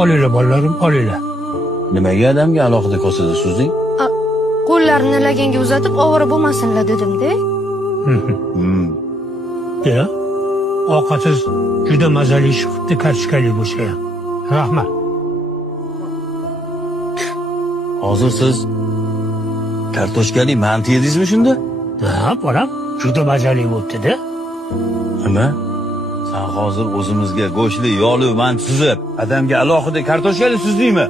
Olinglar bolalarim, olinglar. Nimaga adamga alohida kosada suzding? Qo'llarini laganga uzatib ovora bo'lmasinlar dedim-da. Ya, ovqatsiz juda mazali chiqibdi, kartoshkali bo'lsa ham. Rahmat. Hozir siz kartoshkali manti yedingizmi shunda? Ha, bolam, juda mazali bo'libdi-da. Nima? Sen hozir o'zimizga go'shtli, yog'li manti suzib, adamga alohida kartoshkali suzdingmi?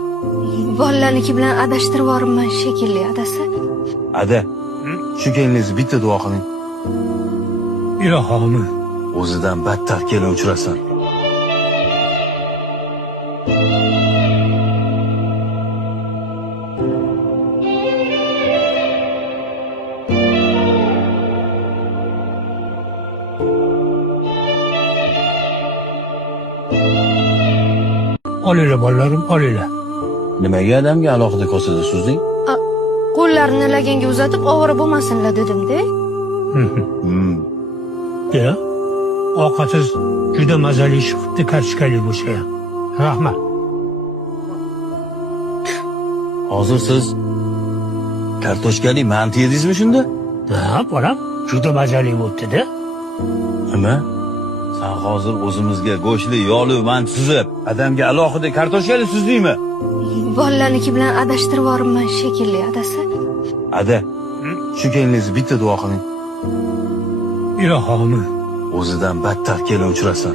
Bolalarniki bilan adashtirib yuboribman shekilli adasi. Ada, shu kelingizni bitta duo qiling. Ilohim, O'zidan battar kelin uchrasin. olinglar bolalarim, olinglar. Nimaga adamga alohida kosada suzding? Qo'llarini laganga uzatib ovora bo'lmasinlar dedim-da. Ya, ovqatsiz juda mazali chiqibdi, kartoshkali bo'lsa ham. Rahmat. Hozir siz kartoshkali manti yedingizmi shunda? Ha, bolam, juda mazali bo'libdi-da. Nima? Sen hozir o'zimizga go'shtli, yog'li manti suzib, adamga alohida kartoshkali suzdingmi? Bolalarniki bilan adashtirib yuboribman shekilli adasi. Ada, shu kelingizni bitta duo qiling. Ilohim, O'zidan battar kelin uchrasin.